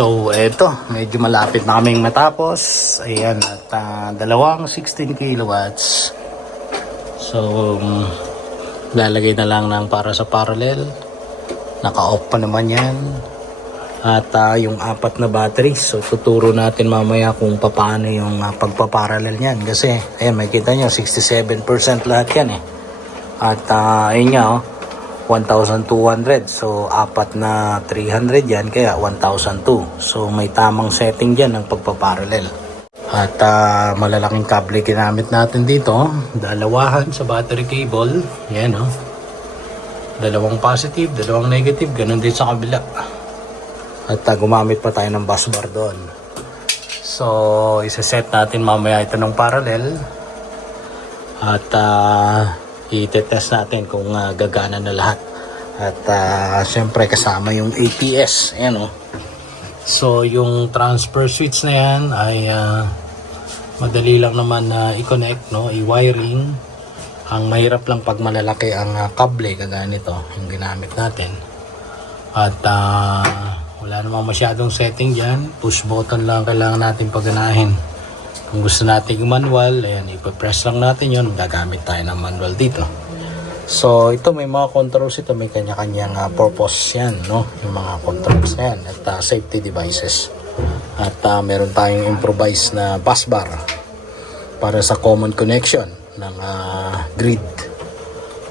So eto, medyo malapit na kaming matapos. Ayan, at dalawang 16 kilowatts. So lalagay na lang ng para sa parallel. Naka-off pa naman yan. At yung apat na battery. So tuturo natin mamaya kung paano yung pagpaparallel yan. Kasi ayan, makikita nyo 67% lahat yan eh. At ayun nga 1,200. So, apat na 300 yan, kaya 1,002. So, may tamang setting dyan ng pagpaparallel. At malalaking kable ginamit natin dito. Dalawahan sa battery cable. Yan o. Dalawang positive, dalawang negative. Ganun din sa kabila. At gumamit pa tayo ng bus bar doon. So, isa-set natin mamaya ito ng parallel. At i-test natin kung gagana na lahat. At syempre kasama yung APS. Ayan o. So yung transfer switch na yan ay madali lang naman na i-connect, no? I-wiring. Ang mahirap lang pag malalaki ang kable, kagaya nito yung ginamit natin. At wala namang masyadong setting dyan. Push button lang kailangan natin paganahin. Kung gusto natin yung manual, ayan, ipapress lang natin yun. Gagamit tayo ng manual dito. So, ito may mga controls ito. May kanya-kanyang purpose yan, no? Yung mga controls na yan. At safety devices. At meron tayong improvised na bus bar para sa common connection ng grid.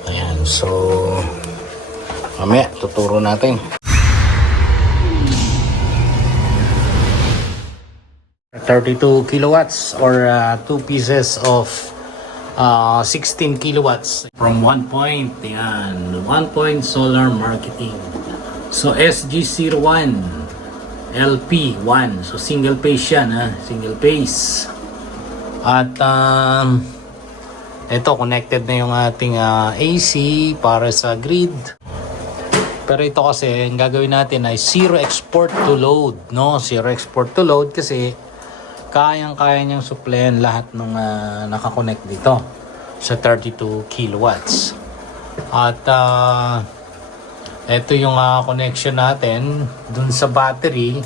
Ayan, so mamaya tuturo natin. 32 kilowatts or 2 pieces of 16 kilowatts from 1 point. Yan, 1 point solar marketing. So SG01 LP1. So single phase yan, single phase. At ito connected na yung ating AC para sa grid. Pero ito kasi ang gagawin natin ay zero export to load, no? Zero export to load kasi kayang-kaya niyang supplyan lahat ng nakakonect dito sa 32 kilowatts. At ito yung connection natin dun sa battery.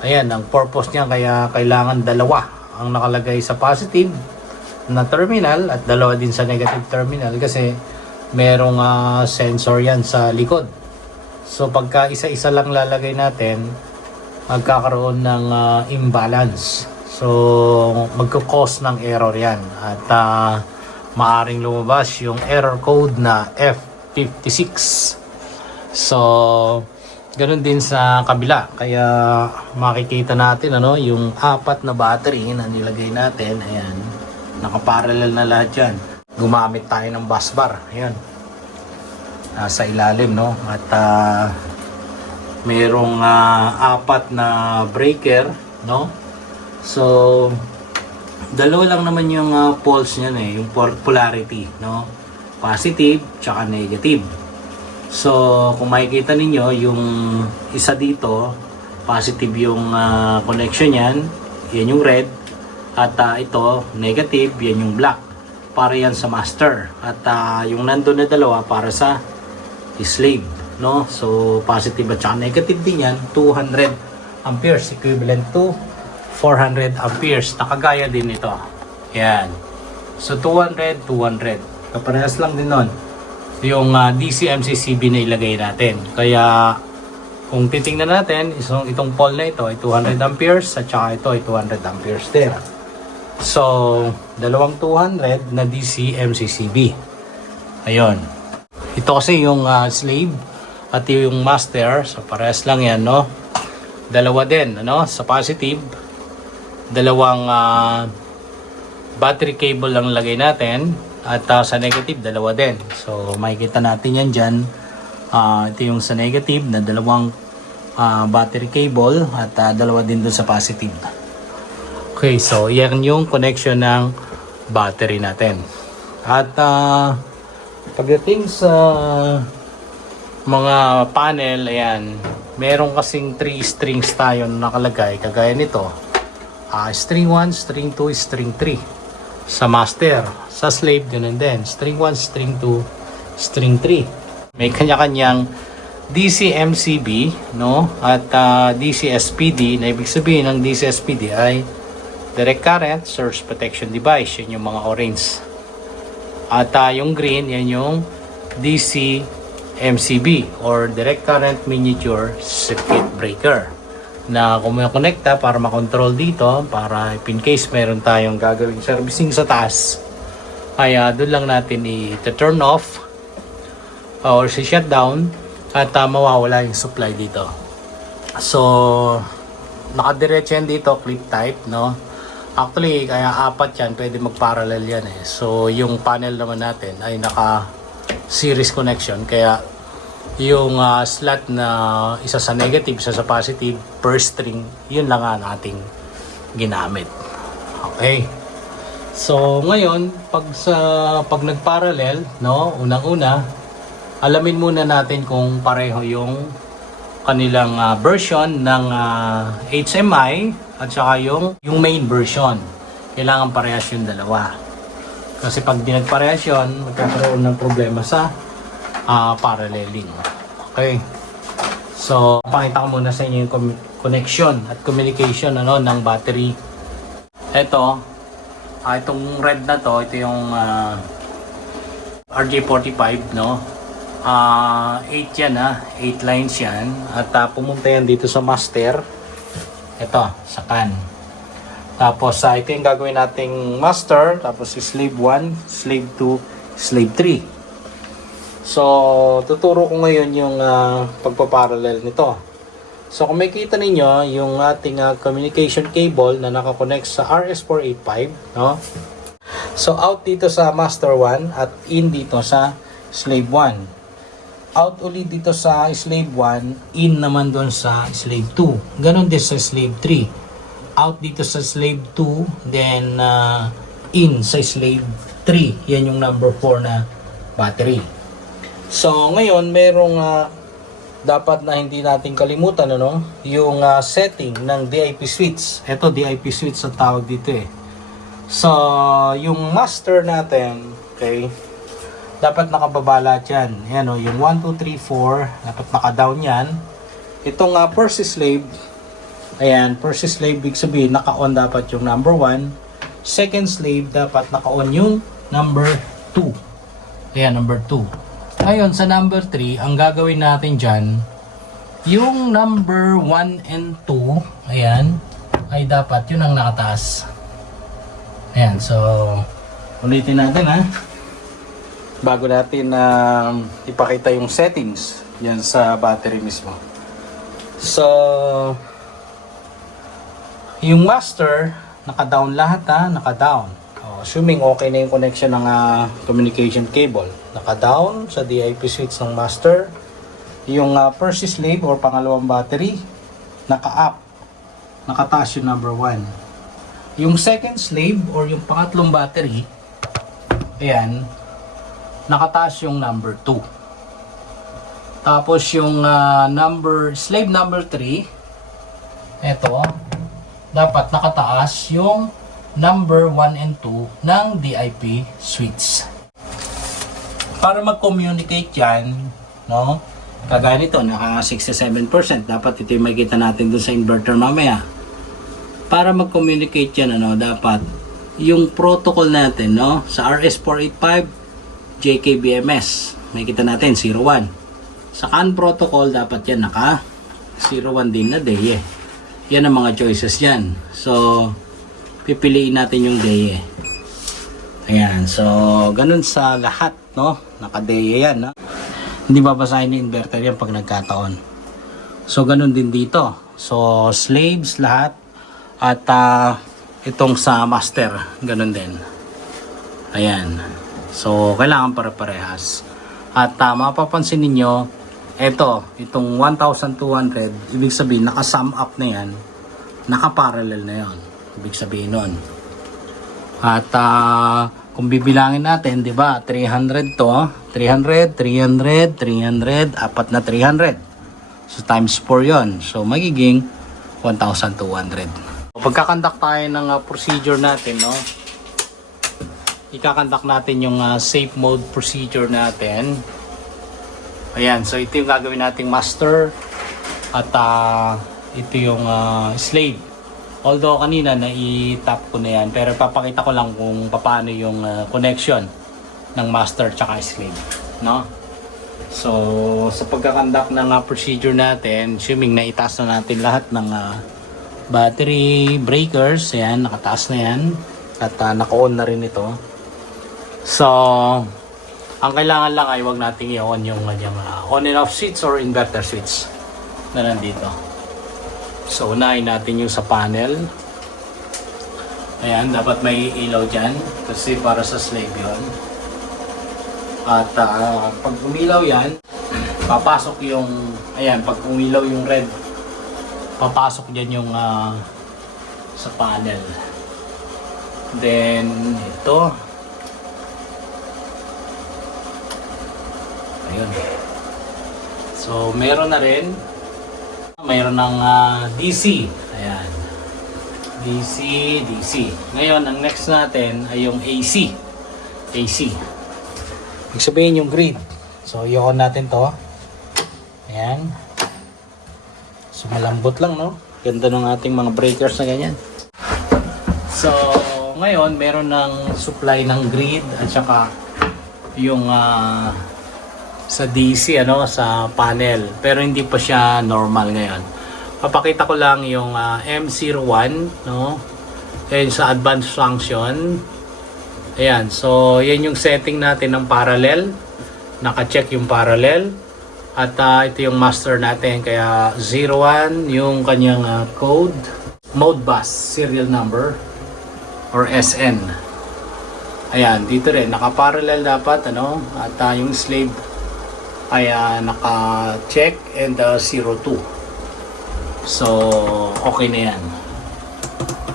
Ayan, ang purpose niya kaya kailangan dalawa ang nakalagay sa positive na terminal at dalawa din sa negative terminal kasi merong sensor yan sa likod. So pagka isa-isa lang lalagay natin, magkakaroon ng imbalance. So, magkakos ng error yan. At maaring lumabas yung error code na F56. So, ganun din sa kabila. Kaya makikita natin yung apat na battery na nilagay natin. Ayan, nakaparallel na lahat yan. Gumamit tayo ng bus bar. Ayan, sa ilalim, no? At mayroong apat na breaker, no? So, dalawa lang naman yung poles niyan yung polarity, no? Positive tsaka negative. So, kung makikita ninyo, yung isa dito, positive yung connection niyan, yan yung red. At ito, negative, yan yung black. Para yan sa master. At yung nandun na dalawa para sa slave, no? So, positive at tsaka negative din yan, 200 amperes, equivalent to 400 amperes. Nakagaya din ito. Yan. So 200, 200. Kaparehas lang din nun yung DC MCCB na ilagay natin. Kaya kung titingnan natin, itong pole na ito ay 200 amperes at saka ito ay 200 amperes din. So dalawang 200 na DC MCCB. Ayun. Ito kasi yung slave at yung master. So parehas lang yan, no? Dalawa din, sa positive. Dalawang battery cable lang lagay natin at sa negative dalawa din. So makikita natin yan dyan. Ito yung sa negative na dalawang battery cable at dalawa din dun sa positive. Okay, so yan yung connection ng battery natin. At pagdating sa mga panel, ayan, meron kasing 3 strings tayo na nakalagay kagaya nito. String 1, string 2, string 3 sa master. Sa slave, ganun din. String 1, string 2, string 3. May kanya-kanyang DC-MCB, no? At DC-SPD, na ibig sabihin ng DC-SPD ay Direct Current Surge Protection Device. Yun yung mga orange. At yung green, yan yung DC-MCB or Direct Current Miniature Circuit Breaker na kumonekta para makontrol dito, para if in case meron tayong gagawing servicing sa taas, ay doon lang natin i-turn off or si-shutdown at mawawala yung supply dito. So, nakadiretso yan dito, clip type, no? Actually, kaya apat yan, pwede mag-parallel yan eh. So, yung panel naman natin ay naka-series connection. Kaya, yung slot na isa sa negative, isa sa positive, per string, yun lang ang ating ginamit. Okay. So, ngayon, pag nag-parallel, no, unang-una, alamin muna natin kung pareho yung kanilang version ng HMI at saka yung main version. Kailangan parehas yung dalawa. Kasi pag di nagparehas yun, magkakaroon ng problema sa paralleling. Okay. So, pakita ko muna sa inyo yung connection at communication ng battery. Ito, itong red na to, ito yung RJ45, no? 8 yan 8 lines yan. At pumunta yan dito sa master. Ito, sa CAN. Tapos ito yung gagawin nating master. Tapos slave 1, slave 2, slave 3. So, tuturo ko ngayon yung pagpaparallel nito. So, kung makikita ninyo, yung ating communication cable na nakakonect sa RS485, no? So, out dito sa master 1 at in dito sa slave 1. Out ulit dito sa slave 1, in naman doon sa slave 2. Ganon din sa slave 3. Out dito sa slave 2, then in sa slave 3. Yan yung number 4 na battery. So, ngayon, merong dapat na hindi natin kalimutan, yung setting ng DIP switch. Ito, DIP switch ang tawag dito eh. So, yung master natin, okay, dapat nakababa lahat yan. Yan yung 1, 2, 3, 4. Dapat naka-down yan. Itong first slave, ayan, first slave, big sabihin, naka-on dapat yung number 1. Second slave, dapat naka-on yung number 2. Ayan, number 2. Ngayon, sa number 3, ang gagawin natin dyan, yung number 1 and 2, ayan, ay dapat yun ang nakataas. Ayan, so, ulitin natin bago natin ipakita yung settings yan sa battery mismo. So, yung master naka-down lahat naka-down. Assuming okay na yung connection ng communication cable. Naka-down sa DIP switch ng master. Yung first slave or pangalawang battery naka-up. Nakataas yung number 1. Yung second slave or yung pangatlong battery, ayan, nakataas yung number 2. Tapos yung slave number 3, eto, dapat nakataas yung number 1 and 2 ng DIP switch. Para mag-communicate yan, no? Kagaya nito, naka 67%. Dapat ito yung makikita natin dun sa inverter mamaya. Para mag-communicate yan, dapat yung protocol natin, no? Sa RS485, JKBMS, makikita natin 01. Sa CAN protocol, dapat yan naka 01 din na DE. Yan ang mga choices yan. So, pipiliin natin yung DE. Ayan, so ganun sa lahat, no? Naka DE yan, no? Hindi babasahin ni inverter yan pag nagkataon. So, ganun din dito. So, slaves lahat at itong sa master, ganun din. Ayan. So, kailangan pare-parehas. At mapapansin ninyo, itong 1,200, ibig sabihin, naka-sum up na yan, naka-parallel na yan. Ibig sabihin nun. At kung bibilangin natin, di ba, 300 to, 300, 300, 300, apat na 300. So, times 4 yon. So, magiging 1,200. Pagkakandak tayo ng procedure natin, no? Ikakandak natin yung safe mode procedure natin. Ayan, so ito yung gagawin nating master at ito yung slave. Although kanina na-tap ko na yan, pero papakita ko lang kung paano yung connection ng master tsaka slave, no? So sa pagkakandak ng procedure natin, assuming na itaas na natin lahat ng battery breakers, ayan, nakataas na yan at naka-on na rin ito. So ang kailangan lang ay wag nating i-on yung on and off switch or inverter switch na nandito. So unahin natin yung sa panel. Ayan, dapat may ilaw dyan kasi para sa slave yun. At pag umilaw yan, papasok yung, ayan, pag umilaw yung red, papasok dyan yung sa panel. Then ito, ayun. So meron na rin, mayroon ng DC. Ayan. DC, DC. Ngayon, ang next natin ay yung AC. AC. Ibig sabihin yung grid. So, i-on natin to. Ayan. So, malambot lang, no? Ganda ng ating mga breakers na ganyan. So, ngayon, meron ng supply ng grid at saka yung sa DC, ano, sa panel. Pero hindi pa siya normal ngayon. Papakita ko lang yung M01, no? And sa advanced function. Ayan, so yan yung setting natin ng parallel. Naka-check yung parallel. At ito yung master natin. Kaya 01 yung kanyang code. Mode bus, serial number. Or SN. Ayan, dito rin. Naka-parallel dapat, ano? At yung slave ay naka-check and 02. So, okay na yan.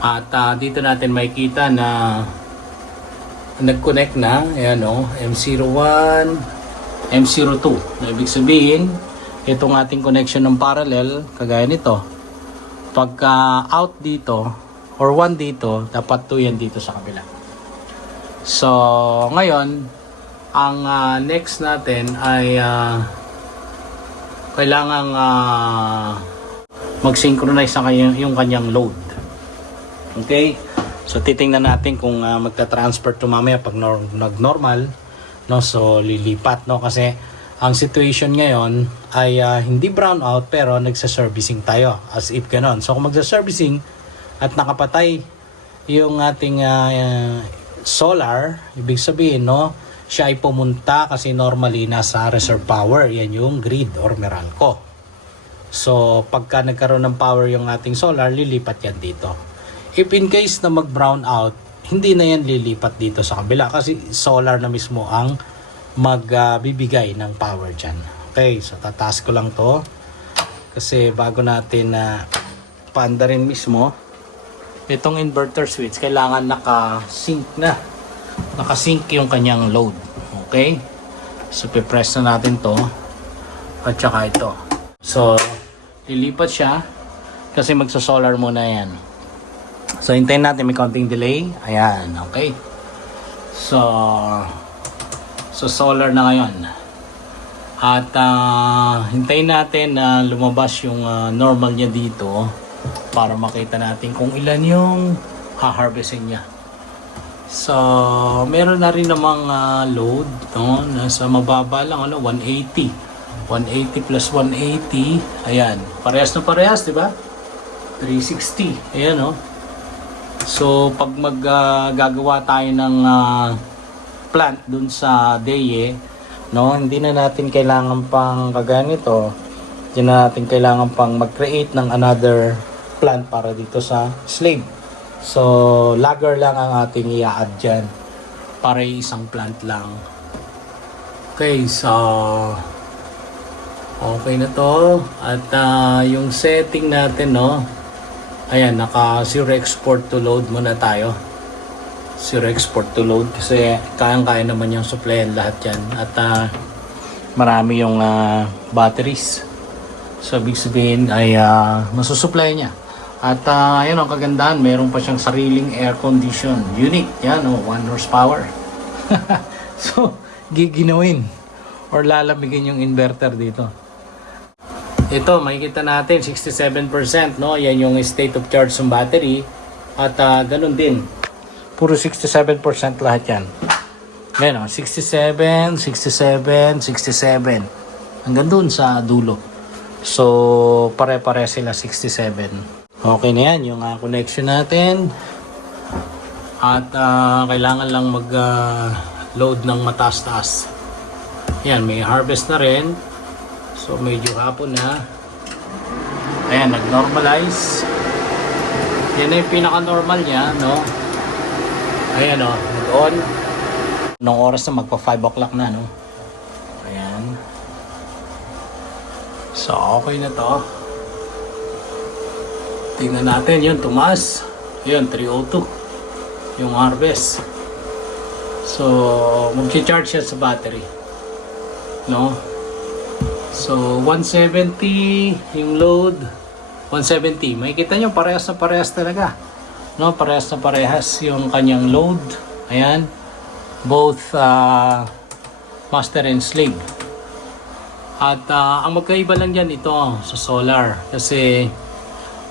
At dito natin makikita na nag-connect na. Ayan o, M01, M02. Na ibig sabihin, itong ating connection ng parallel, kagaya nito. Pagka out dito, or 1 dito, dapat 2 yan dito sa kabila. So, ngayon, ang next natin ay kailangang mag-synchronize yung kanyang load. Okay? So titingnan natin kung magta-transfer to mamaya pag nag-normal, no? So lilipat, no? Kasi ang situation ngayon ay hindi brown out pero nagsa-servicing tayo as if ganon. So kung magsa-servicing at nakapatay yung ating solar, ibig sabihin, no, siya ay pumunta kasi normally nasa reserve power. Yan yung grid or Meralco. So pagka nagkaroon ng power yung ating solar, lilipat yan dito. If in case na mag-brown out, hindi na yan lilipat dito sa kabila kasi solar na mismo ang magbibigay ng power dyan. Okay, so tataas ko lang to kasi bago natin paanda rin mismo, itong inverter switch kailangan naka-sync na. Naka-sync yung kanyang load. Okay, so pipress na natin to at saka ito. So lilipat siya kasi magsa-solar muna yan. So, hintayin natin, may konting delay. Ayan, okay. So solar na ngayon. At hintayin natin na lumabas yung normal niya dito para makita natin kung ilan yung ha-harvestin niya. So, meron na rin namang load, no? Nasa mababa lang, ano, 180. 180 plus 180. Ayan, parehas na parehas, di ba? 360. Ayan, no? So pag maggagawa tayo ng plant dun sa DEYE, no, hindi na natin kailangan pang kagaya nito. Hindi na natin kailangan pang mag-create ng another plant para dito sa slave. So lagger lang ang ating i-add dyan para isang plant lang. Okay, so okay na to. At yung setting natin, no, ayan, naka zero export to load muna tayo. Zero export to load kasi kayang-kaya naman yung supply lahat yan. At marami yung batteries. So ibig sabihin ay masusupply niya. At ayun ang kagandahan, meron pa siyang sariling air condition unit. Yan, 1 horsepower. So giginawin. or lalamigin yung inverter dito. Ito, makikita natin 67%, no? Yan yung state of charge ng battery. At ganun din. Puro 67% lahat yan. Ngayon, 67, 67, 67. Hanggang dun sa dulo. So, pare-pare sila 67. Okay na yan, yung connection natin. At kailangan lang mag-load ng mataas-taas. Yan, may harvest na rin. So, medyo hapon na. Ayan, nag-normalize. Yan na yung pinaka-normal niya, no? Ayan, o, nag-on. Nung oras na magpa 5 o'clock na, no? Ayan. So, okay na to. Tingnan natin, yun, tumaas. Yun, 302. Yung harvest. So, mag-charge siya sa battery. No? So, 170 yung load. 170. Makikita nyo, parehas na parehas talaga. No? Parehas na parehas yung kanyang load. Ayan. Both master and slave. At ang magkaiba lang dyan ito sa solar. Kasi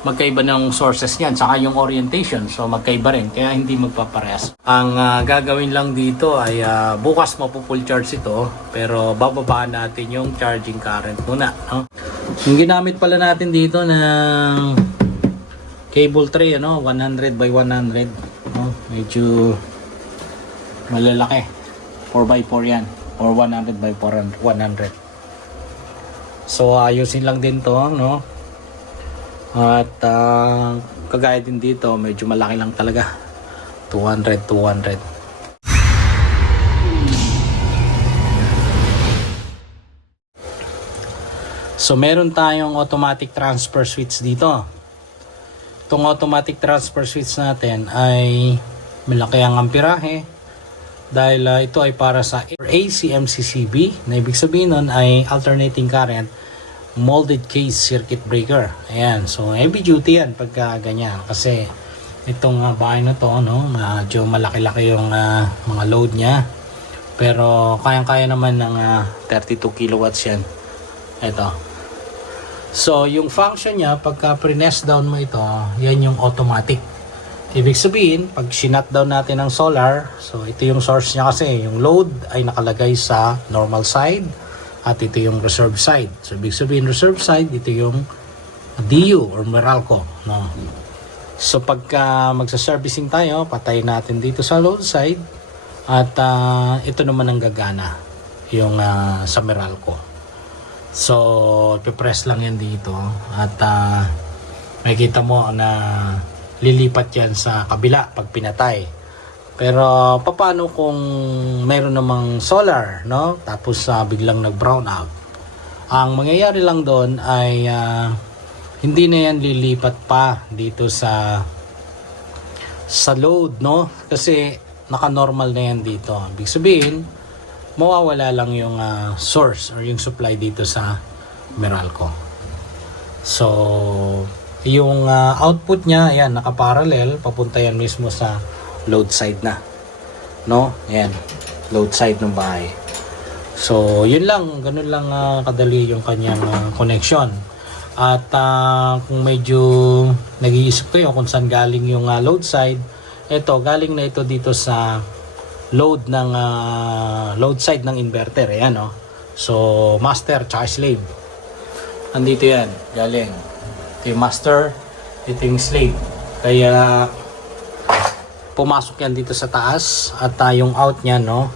magkaiba ng sources niyan, saka yung orientation. So magkaiba rin, kaya hindi magpaparehas. Ang gagawin lang dito ay bukas mapupull charge ito, pero bababaan natin yung charging current muna. No? Yung ginamit pala natin dito ng cable tray, 100 by 100. No? Medyo malalaki. 4x4 yan. Or 100 by 100. So ayusin lang din to, no? At kagaya din dito, medyo malaki lang talaga. 200. So meron tayong automatic transfer switch dito. Itong automatic transfer switch natin ay malaki ang amperahe. Dahil ito ay para sa AC MCCB, na ibig sabihin nun ay alternating current molded case circuit breaker. Ayan, so heavy duty yan pagka ganyan. Kasi itong bahay na to, no, medyo malaki-laki yung mga load niya. Pero kayang-kaya naman ng 32 kilowatts yan. Ito. So yung function niya, pagka pre-nest down mo ito, yan yung automatic. Ibig sabihin, pag sinut down natin ng solar, so ito yung source niya kasi, yung load ay nakalagay sa normal side at ito yung reserve side. So ibig sabihin, reserve side, ito yung DU or Meralco. No? So pagka magsa-servicing tayo, patay natin dito sa load side at ito naman ang gagana, yung sa Meralco. So ipipress lang yan dito at makikita mo na lilipat yan sa kabila pag pinatay. Pero paano kung mayroon namang solar, no? Tapos biglang nag-brown out. Ang mangyayari lang doon ay hindi na yan lilipat pa dito sa load, no? Kasi naka-normal na yan dito. Ibig sabihin, mawawala lang yung source or yung supply dito sa Meralco. So yung output niya, ayan, naka-parallel, papunta yan mismo sa load side na. No? Ayan, load side ng bahay. So, yun lang, ganun lang kadali yung kanyang connection. At kung medyo nag-iisip kayo kung saan galing yung load side, ito, galing na ito dito sa load ng load side ng inverter. Ayan, no? So, master tsaka slave. Andito yan, galing. Ito yung master, ito yung slave. Kaya pumasok yan dito sa taas at yung out niya, no,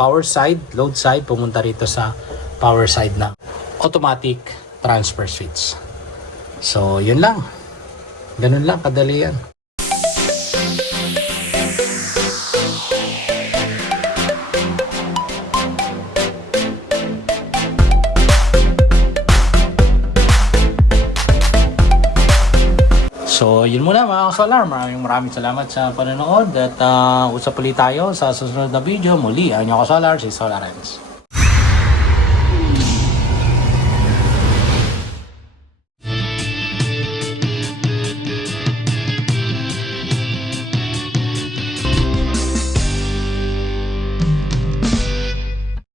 power side, load side, pumunta rito sa power side na automatic transfer switch. So yun lang, ganun lang kadali yan. So, yun muna mga ka-solar. Maraming salamat sa panonood at usap ulit tayo sa susunod na video. Muli, ang inyong ka-solar, si Solarens.